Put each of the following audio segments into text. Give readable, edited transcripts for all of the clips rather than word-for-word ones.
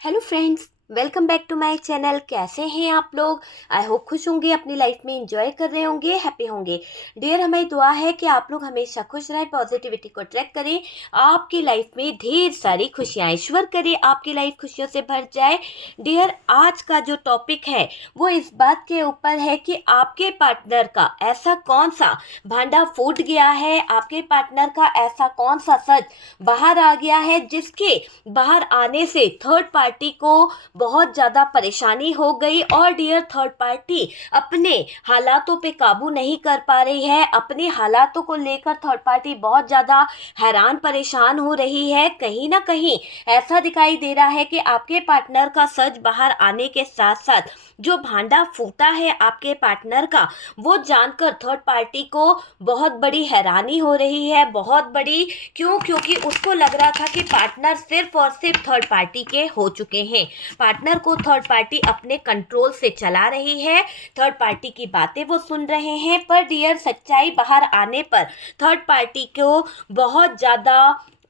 Hello friends, welcome back to my channel. कैसे हैं आप लोग? आई होप खुश होंगे, अपनी लाइफ में एंजॉय कर रहे होंगे, हैप्पी होंगे। डियर, हमारी दुआ है कि आप लोग हमेशा खुश रहें, पॉजिटिविटी को अट्रैक्ट करें, आपकी लाइफ में ढेर सारी खुशियां, ईश्वर करे आपकी लाइफ खुशियों से भर जाए। डियर, आज का जो टॉपिक है वो इस बात के ऊपर है कि आपके पार्टनर का ऐसा कौन सा भांडा फूट गया है, आपके पार्टनर का ऐसा कौन सा सच बाहर आ गया है जिसके बाहर आने से थर्ड पार्टी को बहुत ज़्यादा परेशानी हो गई। और डियर, थर्ड पार्टी अपने हालातों पे काबू नहीं कर पा रही है, अपने हालातों को लेकर थर्ड पार्टी बहुत ज़्यादा हैरान परेशान हो रही है। कहीं ना कहीं ऐसा दिखाई दे रहा है कि आपके पार्टनर का सच बाहर आने के साथ साथ जो भांडा फूटा है आपके पार्टनर का, वो जानकर थर्ड पार्टी को बहुत बड़ी हैरानी हो रही है, बहुत बड़ी। क्योंकि उसको लग रहा था कि पार्टनर सिर्फ और सिर्फ थर्ड पार्टी के हो चुके हैं, पार्टनर को थर्ड पार्टी अपने कंट्रोल से चला रही है, थर्ड पार्टी की बातें वो सुन रहे हैं। पर डियर, सच्चाई बाहर आने पर थर्ड पार्टी को बहुत ज़्यादा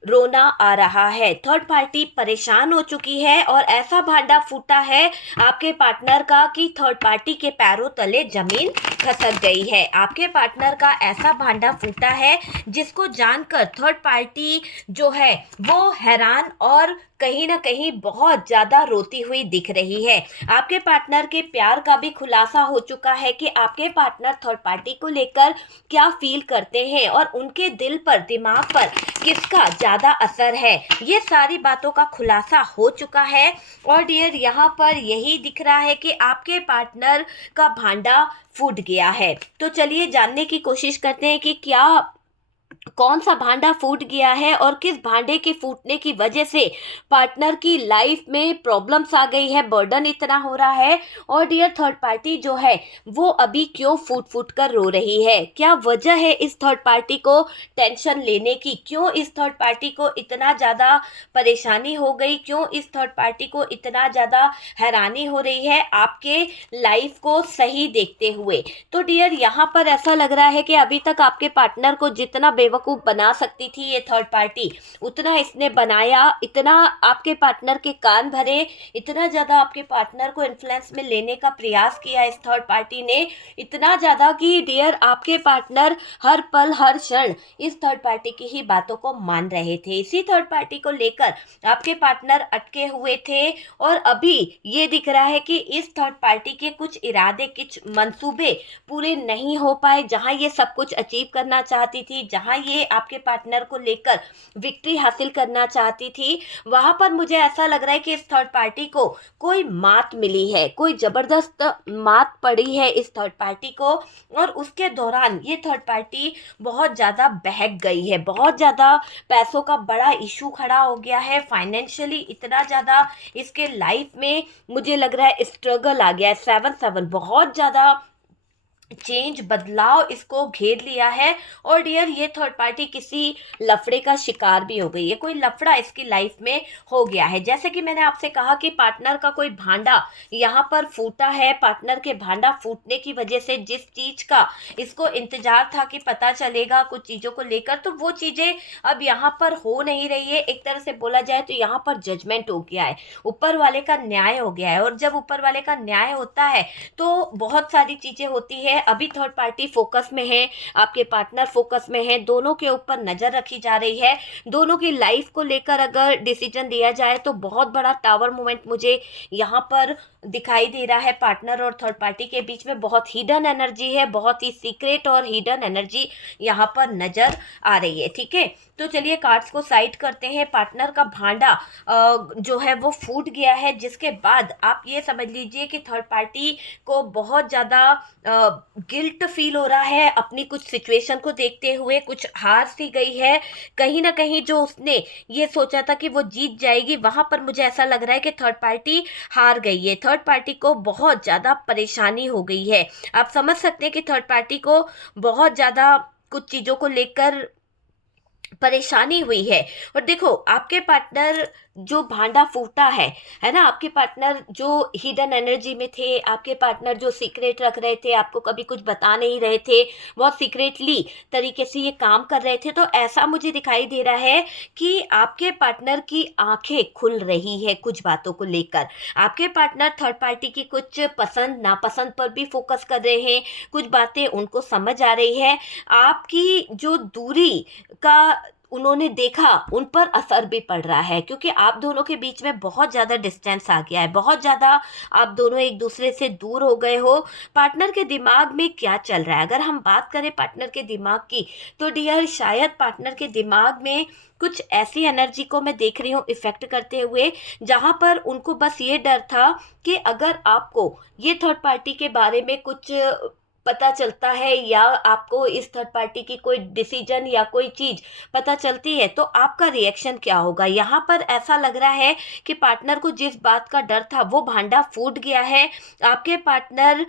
रोना आ रहा है, थर्ड पार्टी परेशान हो चुकी है और ऐसा भांडा फूटा है आपके पार्टनर का कि थर्ड पार्टी के पैरों तले जमीन खसक गई है। आपके पार्टनर का ऐसा भांडा फूटा है जिसको जानकर थर्ड पार्टी जो है वो हैरान और कहीं ना कहीं बहुत ज्यादा रोती हुई दिख रही है। आपके पार्टनर के प्यार का भी खुलासा हो चुका है कि आपके पार्टनर थर्ड पार्टी को लेकर क्या फील करते हैं और उनके दिल पर, दिमाग पर किसका ज्यादा असर है, ये सारी बातों का खुलासा हो चुका है। और डियर, यहाँ पर यही दिख रहा है कि आपके पार्टनर का भांडा फूट गया है। तो चलिए जानने की कोशिश करते हैं कि क्या, कौन सा भांडा फूट गया है और किस भांडे के फूटने की वजह से पार्टनर की लाइफ में प्रॉब्लम्स आ गई है, बर्डन इतना हो रहा है। और डियर, थर्ड पार्टी जो है वो अभी क्यों फूट फूट कर रो रही है, क्या वजह है इस थर्ड पार्टी को टेंशन लेने की, क्यों इस थर्ड पार्टी को इतना ज़्यादा परेशानी हो गई, क्यों इस थर्ड पार्टी को इतना ज़्यादा हैरानी हो रही है आपके लाइफ को सही देखते हुए। तो डियर, यहाँ पर ऐसा लग रहा है कि अभी तक आपके पार्टनर को जितना बेवकूफ़ बना सकती थी ये थर्ड पार्टी, उतना इसने बनाया, इतना आपके पार्टनर के कान भरे, इतना ज़्यादा आपके पार्टनर को इन्फ्लुएंस में लेने का प्रयास किया इस थर्ड पार्टी ने, इतना ज़्यादा कि डियर आपके पार्टनर हर पल हर क्षण इस थर्ड पार्टी की ही बातों को मान रहे थे। इसी थर्ड पार्टी को लेकर आपके पार्टनर अटके हुए थे और अभी ये दिख रहा है कि इस थर्ड पार्टी के कुछ इरादे, कुछ मंसूबे पूरे नहीं हो पाए। जहां ये सब कुछ अचीव करना चाहती थी, जहां ये आपके पार्टनर को लेकर विक्ट्री हासिल करना चाहती थी, वहां पर मुझे ऐसा लग रहा है कि इस थर्ड पार्टी को कोई मात मिली है, कोई जबरदस्त मात पड़ी है इस थर्ड पार्टी को। और उसके दौरान ये थर्ड पार्टी बहुत ज्यादा बहक गई है, बहुत ज्यादा पैसों का बड़ा इशू खड़ा हो गया है, फाइनेंशियली इतना ज्यादा इसके लाइफ में मुझे लग रहा है स्ट्रगल आ गया है। 7-7 बहुत ज्यादा चेंज, बदलाव इसको घेर लिया है। और डियर, ये थर्ड पार्टी किसी लफड़े का शिकार भी हो गई है, कोई लफड़ा इसकी लाइफ में हो गया है। जैसे कि मैंने आपसे कहा कि पार्टनर का कोई भांडा यहाँ पर फूटा है, पार्टनर के भांडा फूटने की वजह से जिस चीज का इसको इंतजार था कि पता चलेगा कुछ चीजों को लेकर, तो वो चीजें अब यहाँ पर हो नहीं रही है। एक तरह से बोला जाए तो यहाँ पर जजमेंट हो गया है, ऊपर वाले का न्याय हो गया है। और जब ऊपर वाले का न्याय होता है तो बहुत सारी चीजें होती है। अभी थर्ड पार्टी फोकस में है, आपके पार्टनर फोकस में है, दोनों के ऊपर नजर रखी जा रही है। दोनों की लाइफ को लेकर अगर डिसीजन दिया जाए तो बहुत बड़ा टावर मोमेंट मुझे यहाँ पर दिखाई दे रहा है। पार्टनर और थर्ड पार्टी के बीच में बहुत हिडन एनर्जी है, बहुत ही सीक्रेट और हिडन एनर्जी यहाँ पर नजर आ रही है। ठीक है, तो चलिए कार्ड्स को साइड करते हैं। पार्टनर का भांडा जो है वो फूट गया है, जिसके बाद आप ये समझ लीजिए कि थर्ड पार्टी को बहुत ज़्यादा गिल्ट फील हो रहा है अपनी कुछ सिचुएशन को देखते हुए, कुछ हार सी गई है। कहीं ना कहीं जो उसने ये सोचा था कि वो जीत जाएगी, वहां पर मुझे ऐसा लग रहा है कि थर्ड पार्टी हार गई है, थर्ड पार्टी को बहुत ज़्यादा परेशानी हो गई है। आप समझ सकते हैं कि थर्ड पार्टी को बहुत ज़्यादा कुछ चीज़ों को लेकर परेशानी हुई है। और देखो, आपके पार्टनर जो भांडा फूटा है ना, आपके पार्टनर जो हिडन एनर्जी में थे, आपके पार्टनर जो सीक्रेट रख रहे थे, आपको कभी कुछ बता नहीं रहे थे, बहुत सीक्रेटली तरीके से ये काम कर रहे थे, तो ऐसा मुझे दिखाई दे रहा है कि आपके पार्टनर की आंखें खुल रही है कुछ बातों को लेकर। आपके पार्टनर थर्ड पार्टी की कुछ पसंद नापसंद पर भी फोकस कर रहे हैं, कुछ बातें उनको समझ आ रही है, आपकी जो दूरी का उन्होंने देखा उन पर असर भी पड़ रहा है, क्योंकि आप दोनों के बीच में बहुत ज़्यादा डिस्टेंस आ गया है, बहुत ज़्यादा आप दोनों एक दूसरे से दूर हो गए हो। पार्टनर के दिमाग में क्या चल रहा है, अगर हम बात करें पार्टनर के दिमाग की, तो डियर शायद पार्टनर के दिमाग में कुछ ऐसी एनर्जी को मैं देख रही हूँ इफेक्ट करते हुए, जहाँ पर उनको बस ये डर था कि अगर आपको ये थर्ड पार्टी के बारे में कुछ पता चलता है, या आपको इस थर्ड पार्टी की कोई डिसीजन या कोई चीज़ पता चलती है, तो आपका रिएक्शन क्या होगा। यहाँ पर ऐसा लग रहा है कि पार्टनर को जिस बात का डर था वो भांडा फूट गया है। आपके पार्टनर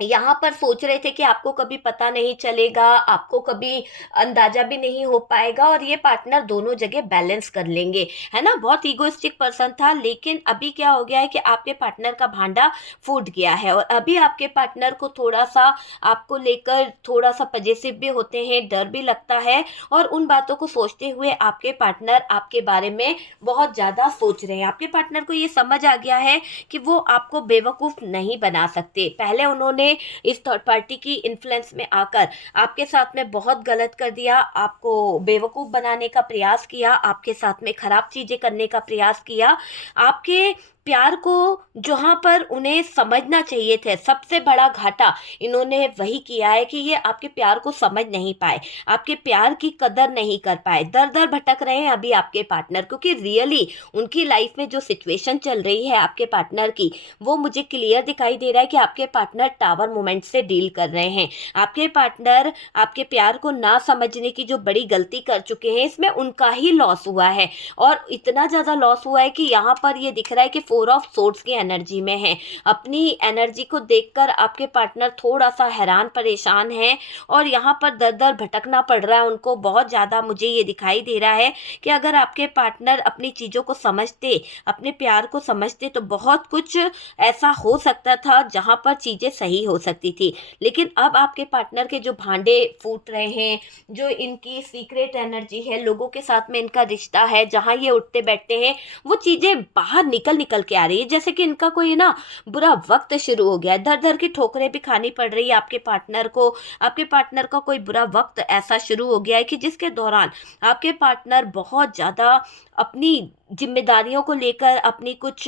यहाँ पर सोच रहे थे कि आपको कभी पता नहीं चलेगा, आपको कभी अंदाजा भी नहीं हो पाएगा, और ये पार्टनर दोनों जगह बैलेंस कर लेंगे, है ना। बहुत ईगोइस्टिक पर्सन था, लेकिन अभी क्या हो गया है कि आपके पार्टनर का भांडा फूट गया है, और अभी आपके पार्टनर को थोड़ा सा आपको लेकर थोड़ा सा पजेसिव भी होते हैं, डर भी लगता है, और उन बातों को सोचते हुए आपके पार्टनर आपके बारे में बहुत ज़्यादा सोच रहे हैं। आपके पार्टनर को ये समझ आ गया है कि वो आपको बेवकूफ़ नहीं बना सकते। पहले उन्होंने इस थर्ड पार्टी की इन्फ्लुएंस में आकर आपके साथ में बहुत गलत कर दिया, आपको बेवकूफ़ बनाने का प्रयास किया, आपके साथ में खराब चीज़ें करने का प्रयास किया। आपके प्यार को जहाँ पर उन्हें समझना चाहिए थे, सबसे बड़ा घाटा इन्होंने वही किया है कि ये आपके प्यार को समझ नहीं पाए, आपके प्यार की कदर नहीं कर पाए, दर दर भटक रहे हैं अभी आपके पार्टनर, क्योंकि रियली उनकी लाइफ में जो सिचुएशन चल रही है आपके पार्टनर की, वो मुझे क्लियर दिखाई दे रहा है कि आपके पार्टनर टावर मोमेंट से डील कर रहे हैं। आपके पार्टनर आपके प्यार को ना समझने की जो बड़ी गलती कर चुके हैं, इसमें उनका ही लॉस हुआ है, और इतना ज़्यादा लॉस हुआ है कि यहाँ पर ये दिख रहा है कि 4 ऑफ सोर्ड्स की एनर्जी में है। अपनी एनर्जी को देखकर आपके पार्टनर थोड़ा सा हैरान परेशान है, और यहाँ पर दर दर भटकना पड़ रहा है उनको बहुत ज़्यादा। मुझे ये दिखाई दे रहा है कि अगर आपके पार्टनर अपनी चीज़ों को समझते, अपने प्यार को समझते, तो बहुत कुछ ऐसा हो सकता था जहाँ पर चीज़ें सही हो सकती थी। लेकिन अब आपके पार्टनर के जो भांडे फूट रहे हैं, जो इनकी सीक्रेट एनर्जी है, लोगों के साथ में इनका रिश्ता है, जहाँ ये उठते बैठते हैं, वो चीज़ें बाहर निकल के आ रही है, जैसे कि इनका कोई ना बुरा वक्त शुरू हो गया है। दर दर की ठोकरें भी खानी पड़ रही है आपके पार्टनर को। आपके पार्टनर का कोई बुरा वक्त ऐसा शुरू हो गया है कि जिसके दौरान आपके पार्टनर बहुत ज़्यादा अपनी जिम्मेदारियों को लेकर, अपनी कुछ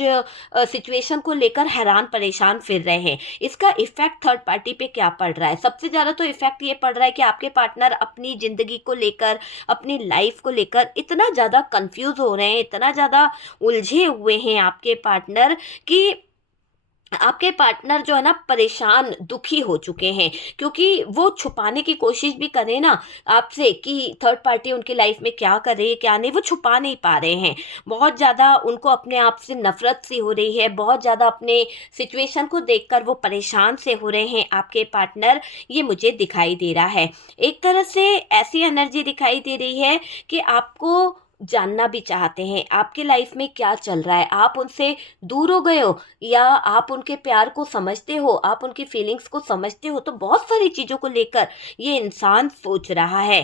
सिचुएशन को लेकर हैरान परेशान फिर रहे हैं। इसका इफेक्ट थर्ड पार्टी पे क्या पड़ रहा है? सबसे ज़्यादा तो इफेक्ट ये पड़ रहा है कि आपके पार्टनर अपनी ज़िंदगी को लेकर, अपनी लाइफ को लेकर इतना ज़्यादा कंफ्यूज हो रहे हैं, इतना ज़्यादा उलझे हुए हैं आपके पार्टनर, कि आपके पार्टनर जो है ना परेशान दुखी हो चुके हैं, क्योंकि वो छुपाने की कोशिश भी करें ना आपसे कि थर्ड पार्टी उनकी लाइफ में क्या कर रही है क्या नहीं, वो छुपा नहीं पा रहे हैं। बहुत ज़्यादा उनको अपने आप से नफरत सी हो रही है, बहुत ज़्यादा अपने सिचुएशन को देखकर वो परेशान से हो रहे हैं आपके पार्टनर, ये मुझे दिखाई दे रहा है। एक तरह से ऐसी एनर्जी दिखाई दे रही है कि आपको जानना भी चाहते हैं आपकी लाइफ में क्या चल रहा है। आप उनसे दूर हो गए हो, या आप उनके प्यार को समझते हो, आप उनकी फीलिंग्स को समझते हो, तो बहुत सारी चीज़ों को लेकर ये इंसान सोच रहा है।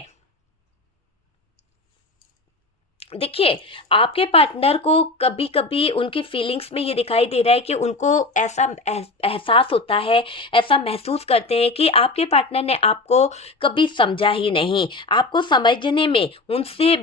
देखिए, आपके पार्टनर को कभी कभी उनकी फीलिंग्स में ये दिखाई दे रहा है कि उनको ऐसा एहसास होता है, ऐसा महसूस करते हैं कि आपके पार्टनर ने आपको कभी समझा ही नहीं, आपको समझने में उनसे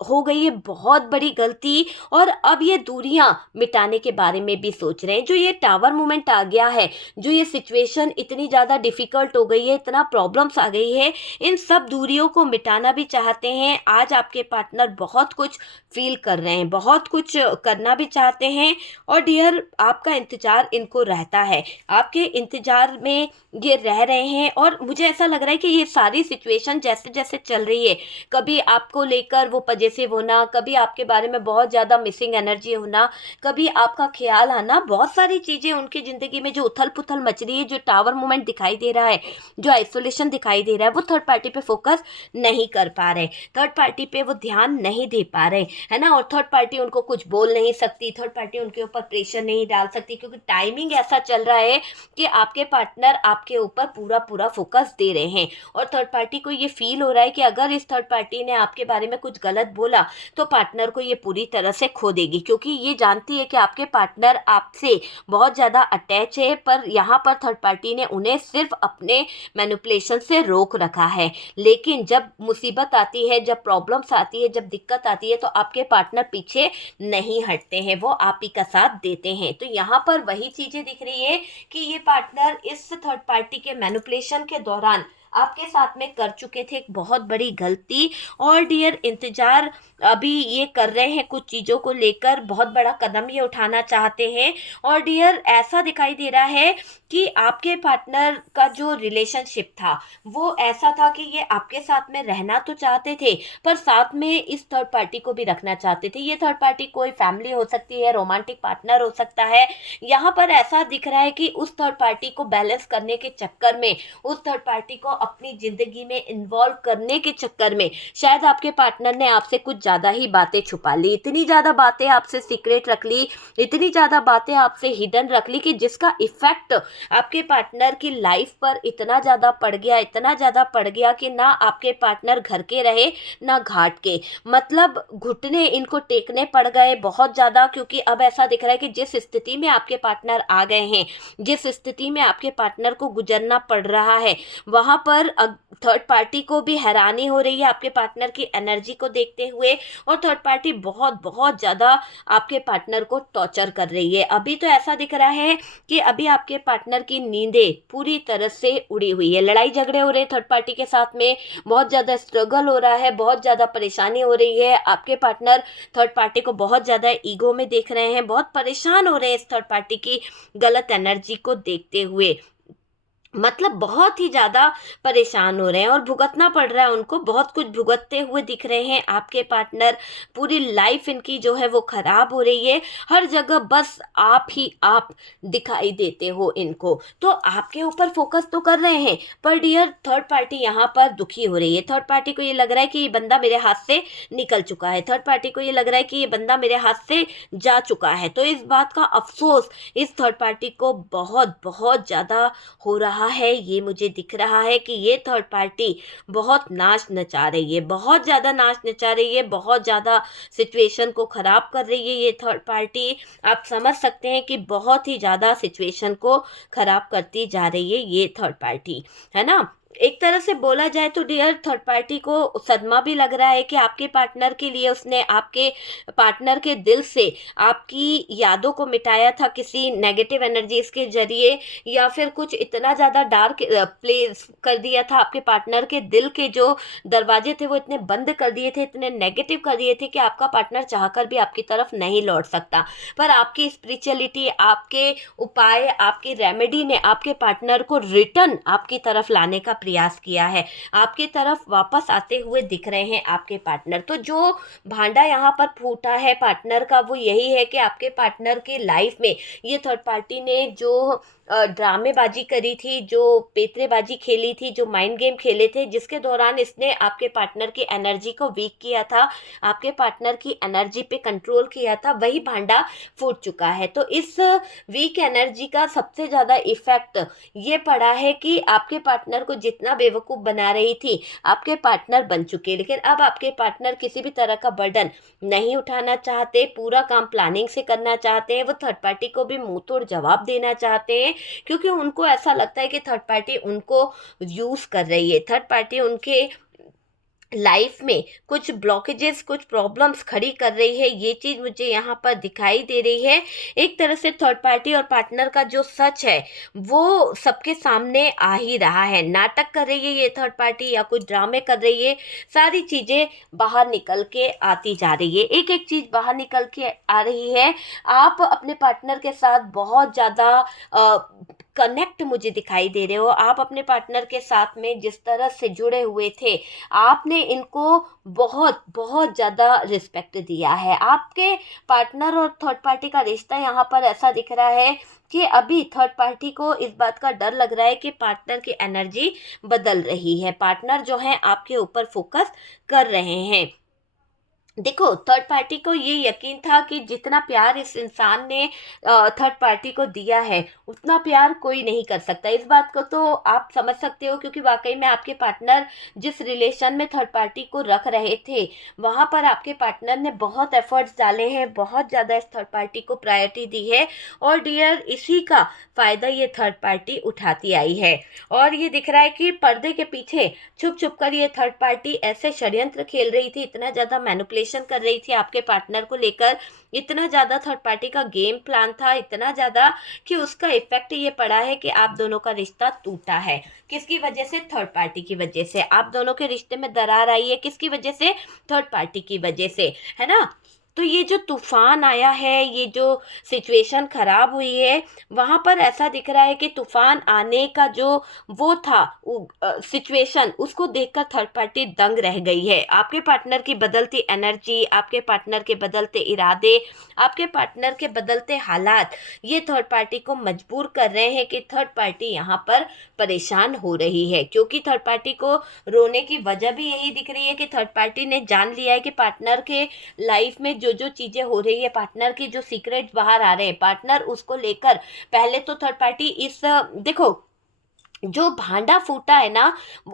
हो गई है बहुत बड़ी गलती, और अब ये दूरियां मिटाने के बारे में भी सोच रहे हैं। जो ये टावर मोमेंट आ गया है, जो ये सिचुएशन इतनी ज़्यादा डिफ़िकल्ट हो गई है, इतना प्रॉब्लम्स आ गई है, इन सब दूरियों को मिटाना भी चाहते हैं। आज आपके पार्टनर बहुत कुछ फील कर रहे हैं, बहुत कुछ करना भी चाहते हैं, और डियर आपका इंतज़ार इनको रहता है, आपके इंतज़ार में ये रह रहे हैं। और मुझे ऐसा लग रहा है कि ये सारी सिचुएशन जैसे जैसे चल रही है, कभी आपको लेकर वो पॉजेसिव होना, कभी आपके बारे में बहुत ज़्यादा मिसिंग एनर्जी होना, कभी आपका ख्याल आना, बहुत सारी चीज़ें उनकी ज़िंदगी में जो उथल पुथल मच रही है, जो टावर मोमेंट दिखाई दे रहा है, जो आइसोलेशन दिखाई दे रहा है, वो थर्ड पार्टी पे फोकस नहीं कर पा रहे, थर्ड पार्टी पे वो ध्यान नहीं दे पा रहे, है ना। और थर्ड पार्टी उनको कुछ बोल नहीं सकती, थर्ड पार्टी उनके ऊपर प्रेशर नहीं डाल सकती, क्योंकि टाइमिंग ऐसा चल रहा है कि आपके पार्टनर आपके ऊपर पूरा पूरा फोकस दे रहे हैं। और थर्ड पार्टी को ये फील हो रहा है कि अगर इस थर्ड पार्टी ने आपके बारे में कुछ गलत बोला तो पार्टनर को ये पूरी तरह से खो देगी, क्योंकि ये जानती है कि आपके पार्टनर आपसे बहुत ज़्यादा अटैच है, पर यहाँ पर थर्ड पार्टी ने उन्हें सिर्फ अपने मैनिपुलेशन से रोक रखा है। लेकिन जब मुसीबत आती है, जब प्रॉब्लम्स आती है, जब दिक्कत आती है, तो आपके पार्टनर पीछे नहीं हटते हैं, वो आप ही का साथ देते हैं। तो यहाँ पर वही चीज़ें दिख रही है कि ये पार्टनर इस थर्ड पार्टी के मैनिपुलेशन के दौरान आपके साथ में कर चुके थे एक बहुत बड़ी गलती। और डियर, इंतजार अभी ये कर रहे हैं कुछ चीज़ों को लेकर, बहुत बड़ा कदम ये उठाना चाहते हैं। और डियर, ऐसा दिखाई दे रहा है कि आपके पार्टनर का जो रिलेशनशिप था वो ऐसा था कि ये आपके साथ में रहना तो चाहते थे, पर साथ में इस थर्ड पार्टी को भी रखना चाहते थे। ये थर्ड पार्टी कोई फैमिली हो सकती है, रोमांटिक पार्टनर हो सकता है। यहाँ पर ऐसा दिख रहा है कि उस थर्ड पार्टी को बैलेंस करने के चक्कर में, उस थर्ड पार्टी को अपनी जिंदगी में इन्वॉल्व करने के चक्कर में शायद आपके पार्टनर ने आपसे कुछ ज़्यादा ही बातें छुपा ली, इतनी ज़्यादा बातें आपसे सीक्रेट रख ली, इतनी ज़्यादा बातें आपसे हिडन रख ली कि जिसका इफेक्ट आपके पार्टनर की लाइफ पर इतना ज़्यादा पड़ गया, इतना ज़्यादा पड़ गया कि ना आपके पार्टनर घर के रहे ना घाट के, मतलब घुटने इनको टेकने पड़ गए बहुत ज़्यादा। क्योंकि अब ऐसा दिख रहा है कि जिस स्थिति में आपके पार्टनर आ गए हैं, जिस स्थिति में आपके पार्टनर को गुजरना पड़ रहा है, वहाँ पर थर्ड पार्टी को भी हैरानी हो रही है आपके पार्टनर की एनर्जी को देखते हुए। और थर्ड पार्टी बहुत बहुत ज़्यादा आपके पार्टनर को टॉर्चर कर रही है। अभी तो ऐसा दिख रहा है कि अभी आपके पार्टनर की नींदें पूरी तरह से उड़ी हुई है, लड़ाई झगड़े हो रहे हैं थर्ड पार्टी के साथ में, बहुत ज़्यादा स्ट्रगल हो रहा है, बहुत ज़्यादा परेशानी हो रही है। आपके पार्टनर थर्ड पार्टी को बहुत ज़्यादा ईगो में देख रहे हैं, बहुत परेशान हो रहे हैं इस थर्ड पार्टी की गलत एनर्जी को देखते हुए, मतलब बहुत ही ज़्यादा परेशान हो रहे हैं और भुगतना पड़ रहा है उनको, बहुत कुछ भुगतते हुए दिख रहे हैं आपके पार्टनर। पूरी लाइफ इनकी जो है वो ख़राब हो रही है, हर जगह बस आप ही आप दिखाई देते हो इनको। तो आपके ऊपर फोकस तो कर रहे हैं, पर डियर, थर्ड पार्टी यहाँ पर दुखी हो रही है। थर्ड पार्टी को ये लग रहा है कि ये बंदा मेरे हाथ से निकल चुका है, थर्ड पार्टी को ये लग रहा है कि ये बंदा मेरे हाथ से जा चुका है। तो इस बात का अफसोस इस थर्ड पार्टी को बहुत बहुत ज़्यादा हो रहा है। ये मुझे दिख रहा है कि ये थर्ड पार्टी बहुत नाच नचा रही है, बहुत ज़्यादा नाच नचा रही है, बहुत ज़्यादा सिचुएशन को ख़राब कर रही है ये थर्ड पार्टी। आप समझ सकते हैं कि बहुत ही ज़्यादा सिचुएशन को ख़राब करती जा रही है ये थर्ड पार्टी, है ना। एक तरह से बोला जाए तो डियर, थर्ड पार्टी को सदमा भी लग रहा है कि आपके पार्टनर के लिए उसने आपके पार्टनर के दिल से आपकी यादों को मिटाया था किसी नेगेटिव एनर्जीज के जरिए, या फिर कुछ इतना ज़्यादा डार्क प्लेस कर दिया था आपके पार्टनर के दिल के जो दरवाजे थे वो इतने बंद कर दिए थे, इतने नेगेटिव कर दिए थे कि आपका पार्टनर चाहकर भी आपकी तरफ नहीं लौट सकता। पर आपकी स्पिरिचुअलिटी, आपके उपाय, आपकी रेमेडी ने आपके पार्टनर को रिटर्न आपकी तरफ लाने का प्रयास किया है, आपकी तरफ वापस आते हुए दिख रहे हैं आपके पार्टनर। तो जो भांडा यहाँ पर फूटा है पार्टनर का वो यही है कि आपके पार्टनर के लाइफ में ये थर्ड पार्टी ने जो ड्रामेबाजी करी थी, जो पेतरेबाजी खेली थी, जो माइंड गेम खेले थे, जिसके दौरान इसने आपके पार्टनर की एनर्जी को वीक किया था, आपके पार्टनर की एनर्जी पे कंट्रोल किया था, वही भांडा फूट चुका है। तो इस वीक एनर्जी का सबसे ज़्यादा इफेक्ट ये पड़ा है कि आपके पार्टनर को जितना बेवकूफ़ बना रही थी आपके पार्टनर बन चुके, लेकिन अब आपके पार्टनर किसी भी तरह का बर्डन नहीं उठाना चाहते, पूरा काम प्लानिंग से करना चाहते हैं, वो थर्ड पार्टी को भी मुंह तोड़ जवाब देना चाहते हैं, क्योंकि उनको ऐसा लगता है कि थर्ड पार्टी उनको यूज़ कर रही है, थर्ड पार्टी उनके लाइफ में कुछ ब्लॉकेजेस, कुछ प्रॉब्लम्स खड़ी कर रही है। ये चीज़ मुझे यहाँ पर दिखाई दे रही है। एक तरह से थर्ड पार्टी और पार्टनर का जो सच है वो सबके सामने आ ही रहा है। नाटक कर रही है ये थर्ड पार्टी या कुछ ड्रामे कर रही है, सारी चीज़ें बाहर निकल के आती जा रही है, एक एक चीज़ बाहर निकल के आ रही है। आप अपने पार्टनर के साथ बहुत ज़्यादा कनेक्ट मुझे दिखाई दे रहे हो। आप अपने पार्टनर के साथ में जिस तरह से जुड़े हुए थे, आपने इनको बहुत बहुत ज़्यादा रिस्पेक्ट दिया है। आपके पार्टनर और थर्ड पार्टी का रिश्ता यहाँ पर ऐसा दिख रहा है कि अभी थर्ड पार्टी को इस बात का डर लग रहा है कि पार्टनर की एनर्जी बदल रही है, पार्टनर जो है आपके ऊपर फोकस कर रहे हैं। देखो, थर्ड पार्टी को ये यकीन था कि जितना प्यार इस इंसान ने थर्ड पार्टी को दिया है, उतना प्यार कोई नहीं कर सकता। इस बात को तो आप समझ सकते हो, क्योंकि वाकई में आपके पार्टनर जिस रिलेशन में थर्ड पार्टी को रख रहे थे, वहाँ पर आपके पार्टनर ने बहुत एफर्ट्स डाले हैं, बहुत ज़्यादा इस थर्ड पार्टी को प्रायोरिटी दी है। और डियर, इसी का फ़ायदा ये थर्ड पार्टी उठाती आई है। और ये दिख रहा है कि पर्दे के पीछे छुप छुप कर ये थर्ड पार्टी ऐसे षड्यंत्र खेल रही थी, इतना ज़्यादा मैनिपुलेशन कर रही थी आपके पार्टनर को लेकर, इतना ज़्यादा थर्ड पार्टी का गेम प्लान था, इतना ज़्यादा कि उसका इफेक्ट ये पड़ा है कि आप दोनों का रिश्ता टूटा है। किसकी वजह से? थर्ड पार्टी की वजह से। आप दोनों के रिश्ते में दरार आई है, किसकी वजह से? थर्ड पार्टी की वजह से, है ना। तो ये जो तूफान आया है, ये जो सिचुएशन खराब हुई है, वहाँ पर ऐसा दिख रहा है कि तूफान आने का जो वो था सिचुएशन, उसको देखकर थर्ड पार्टी दंग रह गई है। आपके पार्टनर की बदलती एनर्जी, आपके पार्टनर के बदलते इरादे, आपके पार्टनर के बदलते हालात, ये थर्ड पार्टी को मजबूर कर रहे हैं कि थर्ड पार्टी यहाँ पर परेशान हो रही है। क्योंकि थर्ड पार्टी को रोने की वजह भी यही दिख रही है कि थर्ड पार्टी ने जान लिया है कि पार्टनर के लाइफ में जो जो चीज़ें हो रही है, पार्टनर की जो सीक्रेट्स बाहर आ रहे हैं, पार्टनर उसको लेकर पहले तो थर्ड पार्टी इस देखो, जो भांडा फूटा है ना,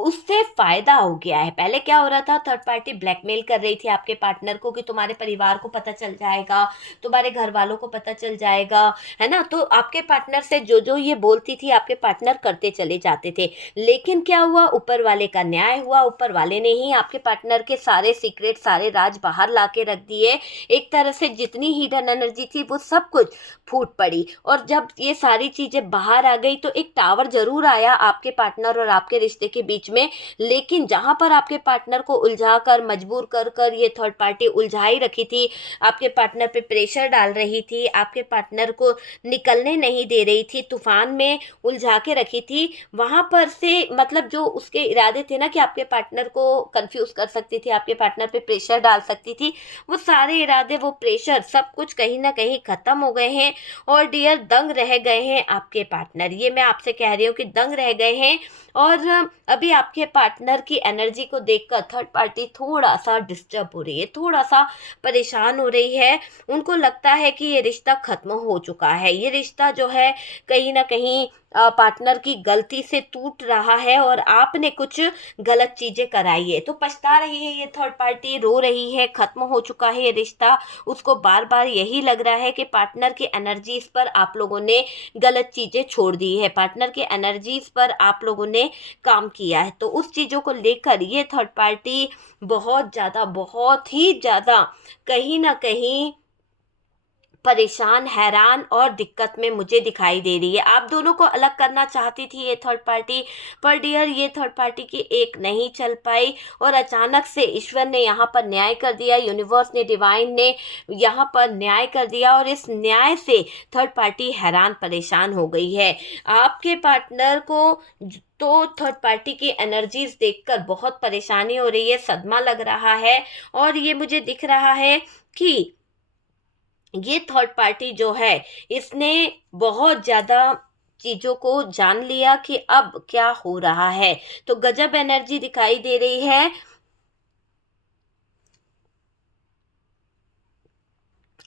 उससे फायदा हो गया है। पहले क्या हो रहा था, थर्ड पार्टी ब्लैकमेल कर रही थी आपके पार्टनर को कि तुम्हारे परिवार को पता चल जाएगा, तुम्हारे घर वालों को पता चल जाएगा, है ना। तो आपके पार्टनर से जो जो ये बोलती थी, आपके पार्टनर करते चले जाते थे। लेकिन क्या हुआ, ऊपर वाले का न्याय हुआ। ऊपर वाले ने ही आपके पार्टनर के सारे सीक्रेट, सारे राज बाहर ला के रख दिए। एक तरह से जितनी हिडन एनर्जी थी, वो सब कुछ फूट पड़ी। और जब ये सारी चीज़ें बाहर आ गई, तो एक टावर जरूर आया आपके पार्टनर और आपके रिश्ते के बीच में। लेकिन जहां पर आपके पार्टनर को उलझा कर, मजबूर कर कर ये थर्ड पार्टी उलझाई रखी थी, आपके पार्टनर पे प्रेशर डाल रही थी, आपके पार्टनर को निकलने नहीं दे रही थी, तूफान में उलझा के रखी थी, वहां पर से मतलब जो उसके इरादे थे ना कि आपके पार्टनर को कंफ्यूज कर सकती थी, आपके पार्टनर पे प्रेशर डाल सकती थी, वो सारे इरादे, वो प्रेशर, सब कुछ कहीं ना कहीं खत्म हो गए हैं। और डियर, दंग रह गए हैं आपके पार्टनर। ये मैं आपसे कह रही हूँ कि दंग रह गए हैं। और अभी आपके पार्टनर की एनर्जी को देखकर थर्ड पार्टी थोड़ा सा डिस्टर्ब हो रही है, थोड़ा सा परेशान हो रही है। उनको लगता है कि ये रिश्ता खत्म हो चुका है, ये रिश्ता जो है कहीं ना कहीं पार्टनर की गलती से टूट रहा है और आपने कुछ गलत चीजें कराई है। तो पछता रही है ये थर्ड पार्टी, रो रही है, खत्म हो चुका है ये रिश्ता। उसको बार बार यही लग रहा है कि पार्टनर की एनर्जीज पर आप लोगों ने गलत चीजें छोड़ दी है, पार्टनर की एनर्जीज पर आप लोगों ने काम किया है। तो उस चीजों को लेकर ये थर्ड पार्टी बहुत ज्यादा, बहुत ही ज्यादा कहीं ना कहीं परेशान, हैरान और दिक्कत में मुझे दिखाई दे रही है। आप दोनों को अलग करना चाहती थी ये थर्ड पार्टी, पर डियर, ये थर्ड पार्टी की एक नहीं चल पाई। और अचानक से ईश्वर ने यहाँ पर न्याय कर दिया, यूनिवर्स ने, डिवाइन ने यहाँ पर न्याय कर दिया। और इस न्याय से थर्ड पार्टी हैरान परेशान हो गई है। आपके पार्टनर को तो थर्ड पार्टी की एनर्जीज देखकर बहुत परेशानी हो रही है, सदमा लग रहा है। और ये मुझे दिख रहा है कि ये थर्ड पार्टी जो है, इसने बहुत ज़्यादा चीज़ों को जान लिया कि अब क्या हो रहा है। तो गजब एनर्जी दिखाई दे रही है।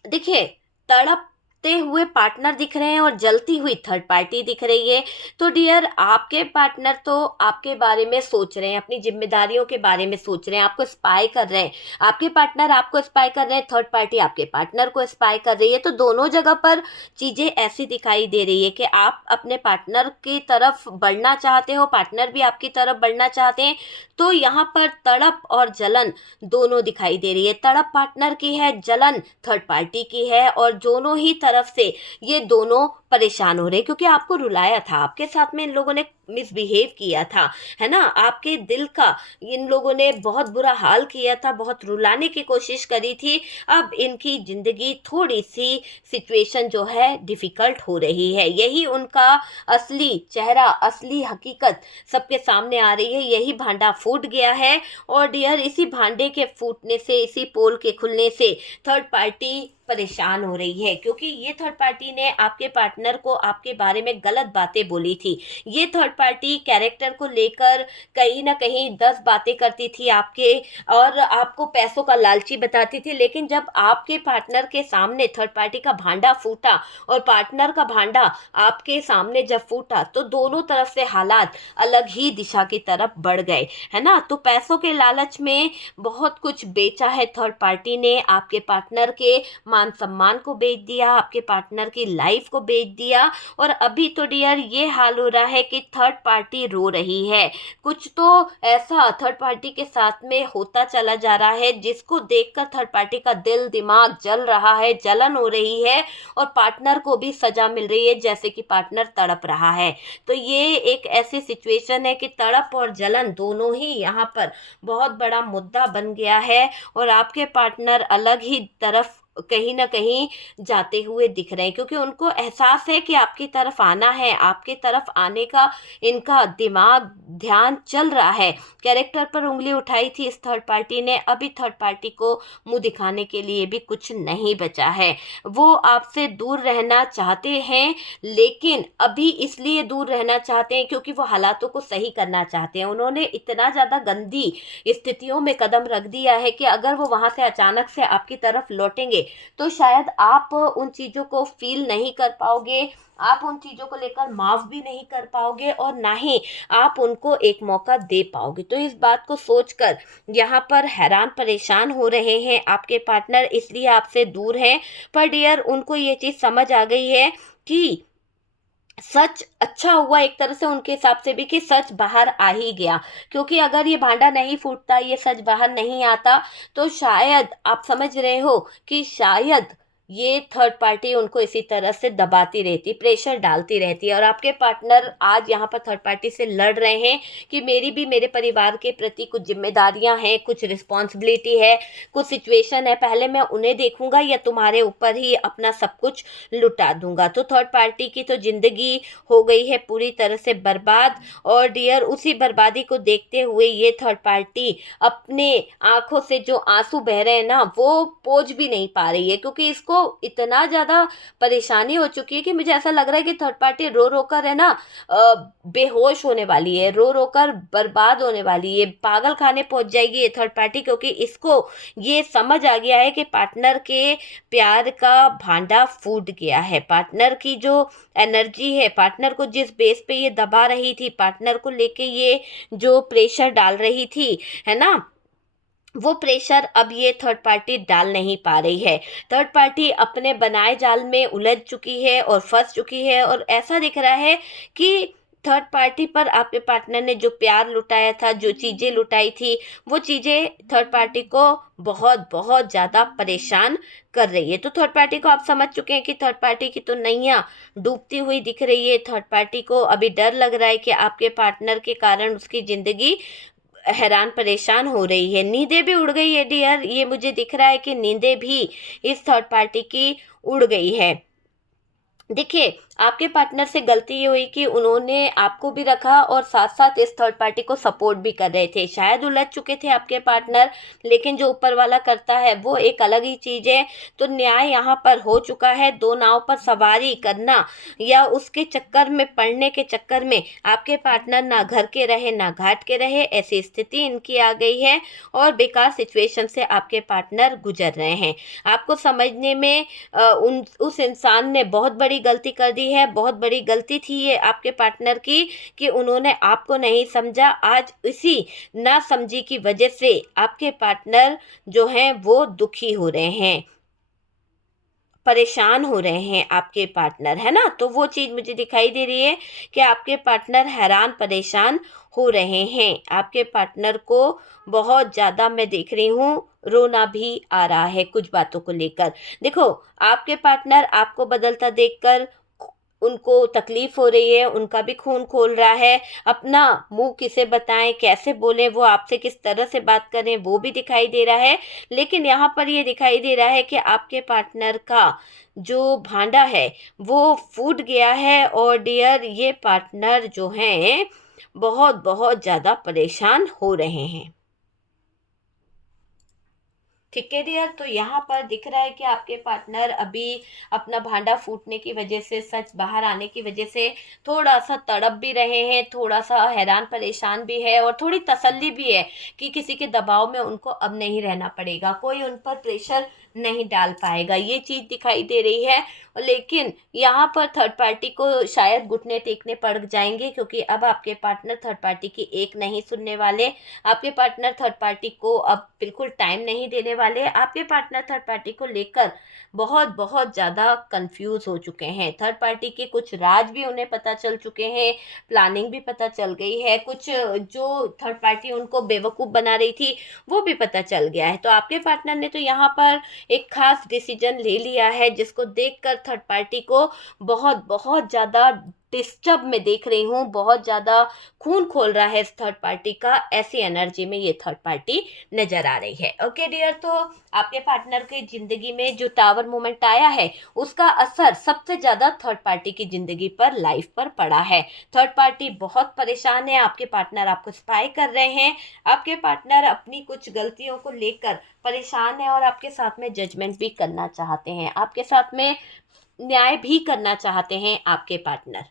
देखिए, तड़पते हुए पार्टनर दिख रहे हैं और जलती हुई थर्ड पार्टी दिख रही है। तो डियर, आपके पार्टनर तो आपके बारे में सोच रहे हैं, अपनी जिम्मेदारियों के बारे में सोच रहे हैं, आपको स्पाई कर रहे हैं। आपके पार्टनर आपको स्पाई कर रहे हैं, थर्ड पार्टी आपके पार्टनर को स्पाई कर रही है। तो दोनों जगह पर चीज़ें ऐसी दिखाई दे रही है कि आप अपने पार्टनर की तरफ बढ़ना चाहते हो, पार्टनर भी आपकी तरफ बढ़ना चाहते हैं। तो यहाँ पर तड़प और जलन दोनों दिखाई दे रही है। तड़प पार्टनर की है, जलन थर्ड पार्टी की है। और दोनों ही तरफ तरफ से ये दोनों परेशान हो रहे, क्योंकि आपको रुलाया था, आपके साथ में इन लोगों ने मिसबिहेव किया था, है ना, आपके दिल का इन लोगों ने बहुत बुरा हाल किया था, बहुत रुलाने की कोशिश करी थी। अब इनकी ज़िंदगी थोड़ी सी सिचुएशन जो है डिफ़िकल्ट हो रही है, यही उनका असली चेहरा, असली हकीकत सबके सामने आ रही है, यही भांडा फूट गया है। और डियर, इसी भांडे के फूटने से, इसी पोल के खुलने से थर्ड पार्टी परेशान हो रही है, क्योंकि ये थर्ड पार्टी ने आपके पार्टनर को आपके बारे में गलत बातें बोली थी। ये थर्ड पार्टी कैरेक्टर को लेकर कहीं ना कहीं 10 बातें करती थी आपके, और आपको पैसों का लालची बताती थी। लेकिन जब आपके पार्टनर के सामने थर्ड पार्टी का भांडा फूटा और पार्टनर का भांडा आपके सामने जब फूटा, तो दोनों तरफ से हालात अलग ही दिशा की तरफ बढ़ गए, है ना। तो पैसों के लालच में बहुत कुछ बेचा है थर्ड पार्टी ने, आपके पार्टनर के मान सम्मान को बेच दिया, आपके पार्टनर की लाइफ को बेच दिया। और अभी तो डियर ये हाल हो रहा है कि थर्ड पार्टी रो रही है। कुछ तो ऐसा थर्ड पार्टी के साथ में होता चला जा रहा है जिसको देखकर थर्ड पार्टी का दिल दिमाग जल रहा है, जलन हो रही है, और पार्टनर को भी सजा मिल रही है जैसे कि पार्टनर तड़प रहा है। तो ये एक ऐसी सिचुएशन है कि तड़प और जलन दोनों ही यहाँ पर बहुत बड़ा मुद्दा बन गया है, और आपके पार्टनर अलग ही तरफ कहीं ना कहीं जाते हुए दिख रहे हैं, क्योंकि उनको एहसास है कि आपकी तरफ आना है, आपके तरफ आने का इनका दिमाग ध्यान चल रहा है। कैरेक्टर पर उंगली उठाई थी इस थर्ड पार्टी ने, अभी थर्ड पार्टी को मुंह दिखाने के लिए भी कुछ नहीं बचा है। वो आपसे दूर रहना चाहते हैं, लेकिन अभी इसलिए दूर रहना चाहते हैं क्योंकि वो हालातों को सही करना चाहते हैं। उन्होंने इतना ज़्यादा गंदी स्थितियों में कदम रख दिया है कि अगर वो वहाँ से अचानक से आपकी तरफ लौटेंगे तो शायद आप उन चीज़ों को फील नहीं कर पाओगे, आप उन चीज़ों को लेकर माफ़ भी नहीं कर पाओगे, और ना ही आप उनको एक मौका दे पाओगे। तो इस बात को सोचकर यहाँ पर हैरान परेशान हो रहे हैं आपके पार्टनर, इसलिए आपसे दूर हैं। पर डियर, उनको ये चीज़ समझ आ गई है कि सच अच्छा हुआ एक तरह से उनके हिसाब से भी कि सच बाहर आ ही गया, क्योंकि अगर ये भांडा नहीं फूटता, ये सच बाहर नहीं आता, तो शायद आप समझ रहे हो कि शायद ये थर्ड पार्टी उनको इसी तरह से दबाती रहती, प्रेशर डालती रहती है। और आपके पार्टनर आज यहाँ पर थर्ड पार्टी से लड़ रहे हैं कि मेरी भी मेरे परिवार के प्रति कुछ जिम्मेदारियां हैं, कुछ रिस्पॉन्सिबिलिटी है, कुछ सिचुएशन है, पहले मैं उन्हें देखूंगा या तुम्हारे ऊपर ही अपना सब कुछ लुटा दूंगा। तो थर्ड पार्टी की तो जिंदगी हो गई है पूरी तरह से बर्बाद। और डियर, उसी बर्बादी को देखते हुए ये थर्ड पार्टी अपने आंखों से जो आंसू बह रहे हैं ना, वो पोंछ भी नहीं पा रही है, क्योंकि इसको इतना ज़्यादा परेशानी हो चुकी है कि मुझे ऐसा लग रहा है कि थर्ड पार्टी रो रो कर, है ना, बेहोश होने वाली है, रो रो कर बर्बाद होने वाली है, पागल खाने पहुंच जाएगी ये थर्ड पार्टी, क्योंकि इसको ये समझ आ गया है कि पार्टनर के प्यार का भांडा फूट गया है। पार्टनर की जो एनर्जी है, पार्टनर को जिस बेस पे ये दबा रही थी, पार्टनर को लेके ये जो प्रेशर डाल रही थी, है ना, वो प्रेशर अब ये थर्ड पार्टी डाल नहीं पा रही है। थर्ड पार्टी अपने बनाए जाल में उलझ चुकी है और फंस चुकी है, और ऐसा दिख रहा है कि थर्ड पार्टी पर आपके पार्टनर ने जो प्यार लुटाया था, जो चीज़ें लुटाई थी, वो चीज़ें थर्ड पार्टी को बहुत बहुत ज़्यादा परेशान कर रही है। तो थर्ड पार्टी को आप समझ चुके हैं कि थर्ड पार्टी की तो नैया डूबती हुई दिख रही है। थर्ड पार्टी को अभी डर लग रहा है कि आपके पार्टनर के कारण उसकी ज़िंदगी हैरान परेशान हो रही है। नींदें भी उड़ गई है डियर, ये मुझे दिख रहा है कि नींदें भी इस थर्ड पार्टी की उड़ गई है। देखिए, आपके पार्टनर से गलती ये हुई कि उन्होंने आपको भी रखा और साथ साथ इस थर्ड पार्टी को सपोर्ट भी कर रहे थे। शायद उलझ चुके थे आपके पार्टनर, लेकिन जो ऊपर वाला करता है वो एक अलग ही चीज़ है। तो न्याय यहाँ पर हो चुका है। दो नाव पर सवारी करना या उसके चक्कर में पड़ने के चक्कर में आपके पार्टनर ना घर के रहे ना घाट के रहे, ऐसी स्थिति इनकी आ गई है, और बेकार सिचुएशन से आपके पार्टनर गुजर रहे हैं। आपको समझने में उस इंसान ने बहुत बड़ी गलती कर दी है। बहुत बड़ी गलती थी ये आपके पार्टनर की कि उन्होंने आपको नहीं समझा। आज इसी ना समझी की वजह से आपके पार्टनर जो हैं वो दुखी हो रहे हैं, परेशान हो रहे हैं आपके पार्टनर, है ना। तो वो चीज़ मुझे दिखाई दे रही है कि आपके पार्टनर हैरान परेशान हो रहे हैं। आपके पार्टनर को बहुत ज़्यादा मैं देख रही हूँ रोना भी आ रहा है कुछ बातों को लेकर। देखो, आपके पार्टनर आपको बदलता देखकर उनको तकलीफ हो रही है, उनका भी खून खोल रहा है। अपना मुंह किसे बताएं, कैसे बोलें, वो आपसे किस तरह से बात करें, वो भी दिखाई दे रहा है। लेकिन यहाँ पर ये दिखाई दे रहा है कि आपके पार्टनर का जो भांडा है वो फूट गया है। और डियर, ये पार्टनर जो हैं बहुत बहुत ज़्यादा परेशान हो रहे हैं। ठीक है डियर, तो यहाँ पर दिख रहा है कि आपके पार्टनर अभी अपना भांडा फूटने की वजह से, सच बाहर आने की वजह से थोड़ा सा तड़प भी रहे हैं, थोड़ा सा हैरान परेशान भी है और थोड़ी तसल्ली भी है कि किसी के दबाव में उनको अब नहीं रहना पड़ेगा, कोई उन पर प्रेशर नहीं डाल पाएगा, ये चीज़ दिखाई दे रही है। लेकिन यहाँ पर थर्ड पार्टी को शायद घुटने टेकने पड़ जाएंगे, क्योंकि अब आपके पार्टनर थर्ड पार्टी की एक नहीं सुनने वाले। आपके पार्टनर थर्ड पार्टी को अब बिल्कुल टाइम नहीं देने वाले। आपके पार्टनर थर्ड पार्टी को लेकर बहुत बहुत ज़्यादा कंफ्यूज हो चुके हैं। थर्ड पार्टी के कुछ राज भी उन्हें पता चल चुके हैं, प्लानिंग भी पता चल गई है, कुछ जो थर्ड पार्टी उनको बेवकूफ़ बना रही थी वो भी पता चल गया है। तो आपके पार्टनर ने तो यहाँ पर एक खास डिसीजन ले लिया है, जिसको देखकर थर्ड पार्टी को बहुत बहुत ज़्यादा डिस्टर्ब में देख रही हूँ, बहुत ज़्यादा खून खोल रहा है इस थर्ड पार्टी का। ऐसी एनर्जी में ये थर्ड पार्टी नज़र आ रही है। ओके डियर, तो आपके पार्टनर की ज़िंदगी में जो टावर मोमेंट आया है उसका असर सबसे ज़्यादा थर्ड पार्टी की ज़िंदगी पर, लाइफ पर पड़ा है। थर्ड पार्टी बहुत परेशान है, आपके पार्टनर आपको स्पाई कर रहे हैं, आपके पार्टनर अपनी कुछ गलतियों को लेकर परेशान है और आपके साथ में जजमेंट भी करना चाहते हैं, आपके साथ में न्याय भी करना चाहते हैं आपके पार्टनर।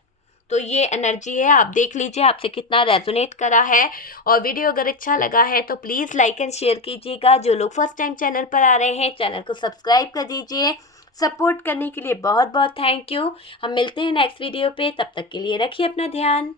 तो ये एनर्जी है, आप देख लीजिए आपसे कितना रेजोनेट करा है। और वीडियो अगर अच्छा लगा है तो प्लीज़ लाइक एंड शेयर कीजिएगा। जो लोग फर्स्ट टाइम चैनल पर आ रहे हैं चैनल को सब्सक्राइब कर दीजिए। सपोर्ट करने के लिए बहुत बहुत थैंक यू। हम मिलते हैं नेक्स्ट वीडियो पे, तब तक के लिए रखिए अपना ध्यान।